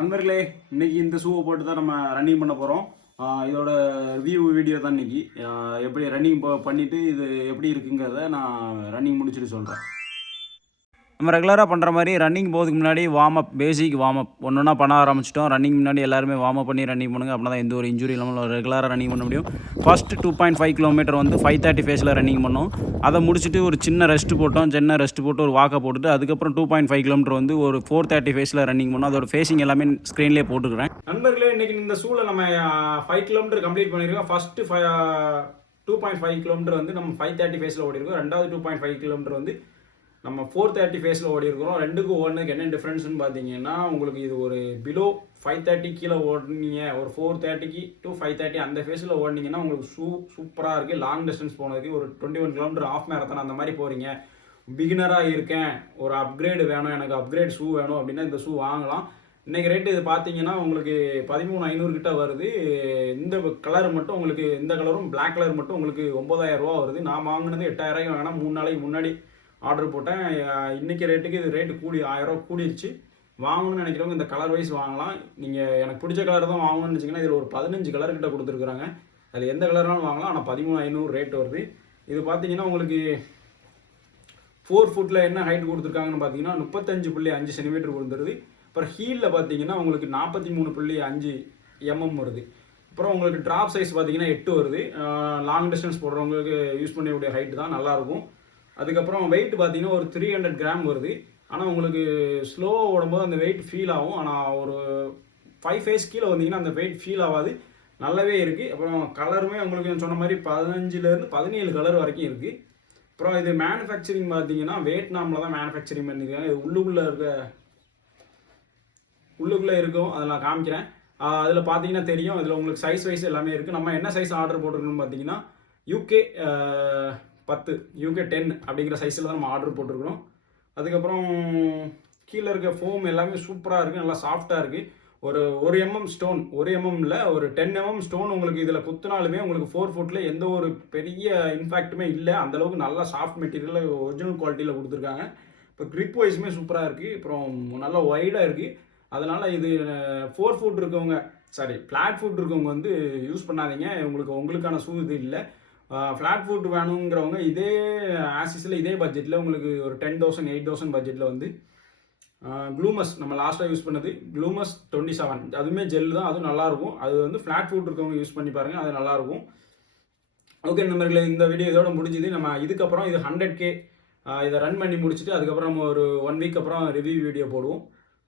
நண்பர்களே, இன்னைக்கு இந்த ஷூவை போட்டு தான் நம்ம ரன்னிங் பண்ண போகிறோம். இதோட ரிவ்யூ வீடியோ தான் இன்னைக்கு. எப்படி ரன்னிங் பண்ணிவிட்டு இது எப்படி இருக்குங்கிறத நான் ரன்னிங் முடிச்சுட்டு சொல்கிறேன். நம்ம ரெகுலராக பண்ணுற மாதிரி ரன்னிங் போகிறதுக்கு முன்னாடி பேசிக் வார்ம் அப் ஒன்றா பண்ண ஆரம்பிச்சிட்டோம். ரன்னிங் முன்னாடி எல்லாருமே வார்ம் அப் பண்ணி ரன்னிங் பண்ணுங்கள். அப்படின்னா தான் எந்த ஒரு இன்ஜுரி இல்லாமல் ரெகுலராக ரன்னிங் பண்ண முடியும். ஃபஸ்ட்டு 2.5 கிலோமீட்டர் வந்து 5:30 ஃபேஸில் ரன்னிங் பண்ணோம். அதை முடிச்சுட்டு ஒரு சின்ன ரெஸ்ட் போட்டு ஒரு வாக்கை போட்டுட்டு அதுக்கப்புறம் 2.5 கிலோமீட்டர் வந்து ஒரு 4:30 ஃபேஸில் ரன்னிங் பண்ணோம். அதோட ஃபேஸிங் எல்லாமே ஸ்க்ரீன்லேயே போட்டுக்கிறேன். நண்பர்களே, இன்றைக்கி இந்த ஷூவில் நம்ம 5 கிலோமீட்டர் கம்ப்ளீட் பண்ணியிருக்கோம். ஃபஸ்ட்டு 2.5 கிலோமீட்டர் வந்து நம்ம 5:30 ஃபேஸில் ஓடிருக்கோம். ரெண்டாவது 2.5 கிலோமீட்டர் வந்து நம்ம 4:30 ஃபேஸில் ஓடி இருக்கிறோம். ரெண்டுக்கும் ஓடுனதுக்கு என்ன டிஃப்ரென்ஸ்னு பார்த்தீங்கன்னா, உங்களுக்கு இது ஒரு பிலோ 5:30 கீழே ஓடுனீங்க, ஒரு 4:30 to 5:30 அந்த ஃபேஸில் ஓடினீங்கன்னா உங்களுக்கு சூப்பராக இருக்குது. லாங் டிஸ்டன்ஸ் போனதுக்கு ஒரு 21 கிலோமீட்டர் ஆஃப் மேரத்தான் அந்த மாதிரி போகிறீங்க, பிகினராக இருக்கேன், ஒரு அப்கிரேடு வேணும், எனக்கு அப்கிரேட் ஷூ வேணும் அப்படின்னா இந்த ஷூ வாங்கலாம். இன்றைக்கி ரேட்டு இது பார்த்தீங்கன்னா உங்களுக்கு 13,500 கிட்ட வருது. இந்த கலர் மட்டும் உங்களுக்கு, இந்த கலரும் பிளாக் கலர் மட்டும் உங்களுக்கு 9,000 ரூபா வருது. நான் வாங்கினது 8,000 வாங்கினா 3 நாளைக்கு முன்னாடி ஆர்டர் போட்டேன். இன்றைக்கி ரேட்டுக்கு இது ரேட்டு 1000 ரூபா கூடிருச்சு. வாங்கணும்னு நினைக்கிறவங்க இந்த கலர் வைஸ் வாங்கலாம். நீங்கள் எனக்கு பிடிச்ச கலர் தான் வாங்கணும்னு வச்சிங்கன்னா இதில் ஒரு 15 கலர் கிட்ட கொடுத்துருக்குறாங்க. அதில் எந்த கலர்னாலும் வாங்கலாம். ஆனால் 13,500 ரேட் வருது. இது பார்த்தீங்கன்னா உங்களுக்கு 4 ஃபுட்டில் என்ன ஹைட் கொடுத்துருக்காங்கன்னு பார்த்தீங்கன்னா 35.5 சென்டிமீட்டர் கொடுத்துருது. அப்புறம் ஹீலில் பார்த்தீங்கன்னா உங்களுக்கு 43.5 mm வருது. அப்புறம் உங்களுக்கு ட்ராப் சைஸ் பார்த்தீங்கன்னா 8 வருது. லாங் டிஸ்டன்ஸ் போடுறவங்களுக்கு யூஸ் பண்ணக்கூடிய ஹைட் தான், நல்லாயிருக்கும். அதுக்கப்புறம் வெயிட் பார்த்தீங்கன்னா ஒரு 300 கிராம் வருது. ஆனால் உங்களுக்கு ஸ்லோவாக ஓடும்போது அந்த வெயிட் ஃபீல் ஆகும். ஆனால் ஒரு 5 ஃபேஸ் கீழே வந்தீங்கன்னா அந்த வெயிட் ஃபீல் ஆகாது, நல்லாவே இருக்குது. அப்புறம் கலருமே உங்களுக்கு சொன்ன மாதிரி 15லேருந்து 17 கலர் வரைக்கும் இருக்குது. அப்புறம் இது மேனுஃபேக்சரிங் பார்த்தீங்கன்னா வியட்நாமில் தான் மேனுஃபேக்சரிங் பண்ணியிருக்காங்க. இது உள்ளுக்குள்ளே இருக்கும், அதை நான் காமிக்கிறேன். அதில் பார்த்தீங்கன்னா தெரியும். இதில் உங்களுக்கு சைஸ் வைஸ் எல்லாமே இருக்குது. நம்ம என்ன சைஸ் ஆர்டர் போட்டிருக்கோம்னு பார்த்தீங்கன்னா UK 10 UK 10 அப்படிங்கிற சைஸில் தான் நம்ம ஆர்டர் போட்டிருக்கிறோம். அதுக்கப்புறம் கீழே இருக்க ஃபோம் எல்லாமே சூப்பராக இருக்குது, நல்லா சாஃப்டாக இருக்குது. ஒரு 1 mm ஸ்டோன், 1 mm இல்லை, ஒரு 10 mm ஸ்டோன் உங்களுக்கு இதில் குத்துனாலுமே உங்களுக்கு 4 ஃபுட்டில் எந்த ஒரு பெரிய இன்ஃபேக்ட்டுமே இல்லை. அந்தளவுக்கு நல்லா சாஃப்ட் மெட்டீரியல் ஒரிஜினல் குவாலிட்டியில் கொடுத்துருக்காங்க. இப்போ க்ரிப் வைஸுமே சூப்பராக இருக்குது. அப்புறம் நல்லா ஒய்டாக இருக்குது. அதனால் இது 4 ஃபுட் இருக்கவங்க, ஃப்ளாட் ஃபுட் இருக்கவங்க வந்து யூஸ் பண்ணாதீங்க. உங்களுக்கான ஷூ இது இல்லை. ஃப்ளாட் ஃபுட் வேணுங்கிறவங்க இதே ஆசிஸில் இதே பட்ஜெட்டில் உங்களுக்கு ஒரு 10,000 8,000 பட்ஜெட்டில் வந்து க்ளூமஸ், நம்ம லாஸ்ட்டாக யூஸ் பண்ணது க்ளூமஸ் 27, அதுவுமே ஜெல் தான், அதுவும் நல்லாயிருக்கும். அது வந்து ஃப்ளாட் ஃபுட் இருக்கவங்க யூஸ் பண்ணி பாருங்கள், அது நல்லாயிருக்கும். ஓகே நண்பர்களே, இந்த வீடியோ இதோட முடிஞ்சுது. நம்ம இதுக்கப்புறம் இது 100K இதை ரன் பண்ணி முடிச்சுட்டு அதுக்கப்புறம் நம்ம ஒரு 1 வீக் அப்புறம் ரிவ்யூ வீடியோ போடுவோம்.